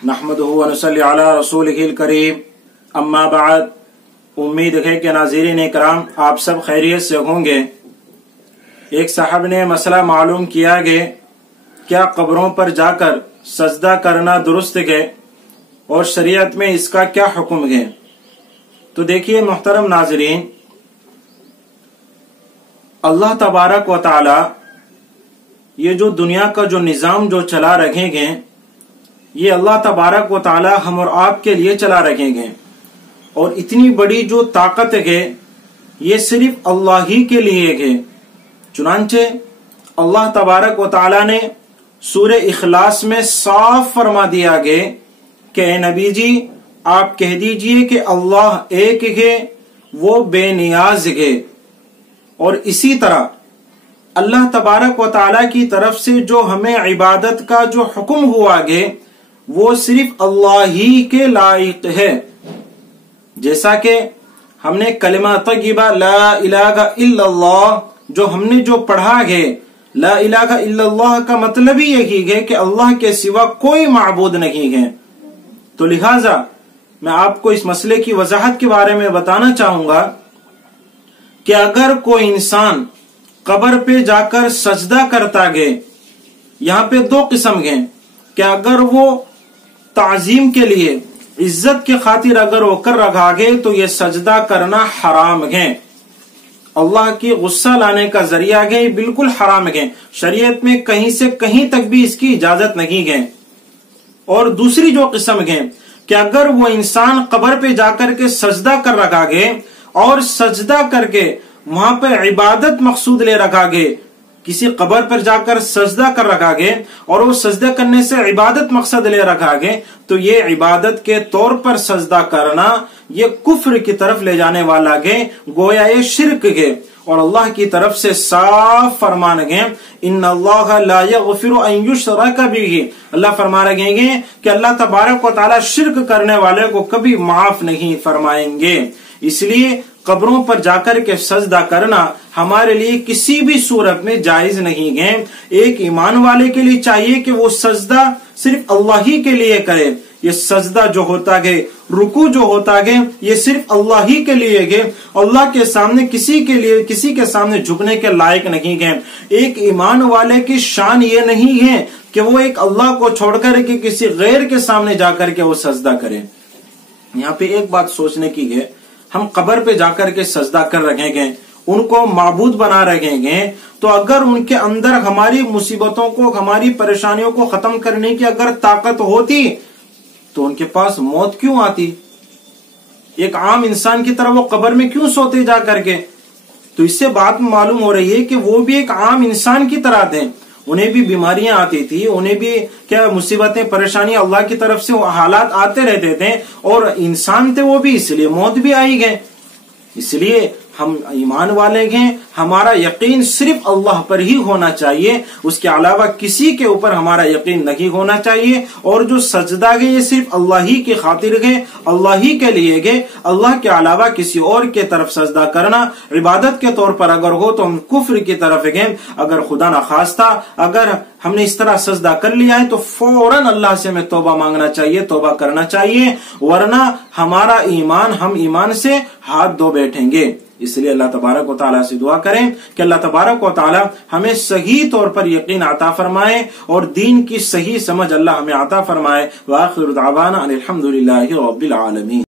नहमदुहु व नसल्ली अला रसूलिहिल करीम, अम्मा बाद। उम्मीद है कि नाज़रीन इकराम आप सब खैरियत से होंगे। एक साहब ने मसला मालूम किया कि क्या कब्रों पर जाकर सजदा करना दुरुस्त है और शरीयत में इसका क्या हुक्म है। तो देखिए मुहतरम नाज़रीन, अल्लाह तबारक व तआला ये जो दुनिया का जो निज़ाम जो चला रखेंगे, ये अल्लाह तबारक व तआला हम और आपके लिए चला रखेंगे। और इतनी बड़ी जो ताकत है ये सिर्फ अल्लाह ही के लिए है। चुनांचे अल्लाह तबारक व तआला ने सूरे इखलास में साफ फरमा दिया गया कि ए नबी जी आप कह दीजिए कि अल्लाह एक है, वो बेनियाज है। और इसी तरह अल्लाह तबारक व तआला की तरफ से जो हमें इबादत का जो हुक्म हुआ है वो सिर्फ अल्लाह ही के लायक है। जैसा कि हमने कलिमा तय्यबा ला इलाहा इल्लल्लाह जो हमने जो पढ़ा है, ला इलाहा इल्लल्लाह का मतलब ही यही है कि अल्लाह के सिवा कोई माबूद नहीं है। तो लिहाजा मैं आपको इस मसले की वजाहत के बारे में बताना चाहूंगा कि अगर कोई इंसान कब्र पे जाकर सजदा करता है, यहाँ पे दो किस्म हैं कि अगर वो ताजीम के लिए इज्जत के खातिर अगर वो कर रखा गए तो ये सजदा करना हराम है, अल्लाह की गुस्सा लाने का जरिया है, बिल्कुल हराम है। शरीयत में कहीं से कहीं तक भी इसकी इजाजत नहीं है। और दूसरी जो किस्म है कि अगर वो इंसान कब्र पे जाकर के सजदा कर रखा गए और सजदा करके वहां पर इबादत मकसूद ले रखा गए, किसी कब्र पर जाकर सजदा कर रखा गया और वो सजदा करने से इबादत मकसद ले रखा गया, तो ये इबादत के तौर पर सजदा करना ये कुफ्र की तरफ ले जाने वाला है, गोया ये शिर्क है। और अल्लाह की तरफ से साफ फरमान है, इन्नल्लाह ला यगफिरु अन युशरक बिही, अल्लाह फरमा रहे हैं कि अल्लाह तबारक व तआला शिर्क करने वाले को कभी माफ नहीं फरमाएंगे। इसलिए कब्रों पर जाकर के सजदा करना हमारे लिए किसी भी सूरत में जायज नहीं है। एक ईमान वाले के लिए चाहिए कि वो सजदा सिर्फ अल्लाह ही के लिए करे। ये सजदा जो होता है, रुकू जो होता है, ये सिर्फ अल्लाह ही के लिए है। अल्लाह के सामने किसी के सामने झुकने के लायक नहीं है। एक ईमान वाले की शान ये नहीं है कि वो एक अल्लाह को छोड़कर के किसी गैर के सामने जाकर के वो सजदा करे। यहाँ पे एक बात सोचने की है, हम कब्र पे जाकर के सजदा कर रखे हैं, उनको माबूद बना रखे हैं, तो अगर उनके अंदर हमारी मुसीबतों को, हमारी परेशानियों को खत्म करने की अगर ताकत होती तो उनके पास मौत क्यों आती। एक आम इंसान की तरह वो कब्र में क्यों सोते जा करके। तो इससे बात मालूम हो रही है कि वो भी एक आम इंसान की तरह थे, उन्हें भी बीमारियां आती थी, उन्हें भी क्या मुसीबतें परेशानियां अल्लाह की तरफ से हालात आते रहते थे, और इंसान थे वो भी, इसलिए मौत भी आई गए। इसलिए हम ईमान वाले हैं, हमारा यकीन सिर्फ अल्लाह पर ही होना चाहिए, उसके अलावा किसी के ऊपर हमारा यकीन नहीं होना चाहिए। और जो सजदा है ये सिर्फ अल्लाह ही की खातिर है, अल्लाह ही के लिए है। अल्लाह के अलावा किसी और के तरफ सजदा करना इबादत के तौर पर अगर हो तो हम कुफ्र की तरफ है। अगर खुदा न खास्ता अगर हमने इस तरह सजदा कर लिया है तो फौरन अल्लाह से हमें तौबा मांगना चाहिए, तौबा करना चाहिए, वरना हमारा ईमान, हम ईमान से हाथ धो बैठेंगे। इसलिए अल्लाह तबारक व तआला से दुआ करें कि अल्लाह तबारक व तआला हमें सही तौर पर यकीन अता फरमाए और दीन की सही समझ अल्लाह हमें अता फरमाए। व आखिरु दावाना अनिल हम्दुलिल्लाहि रब्बिल आलमीन।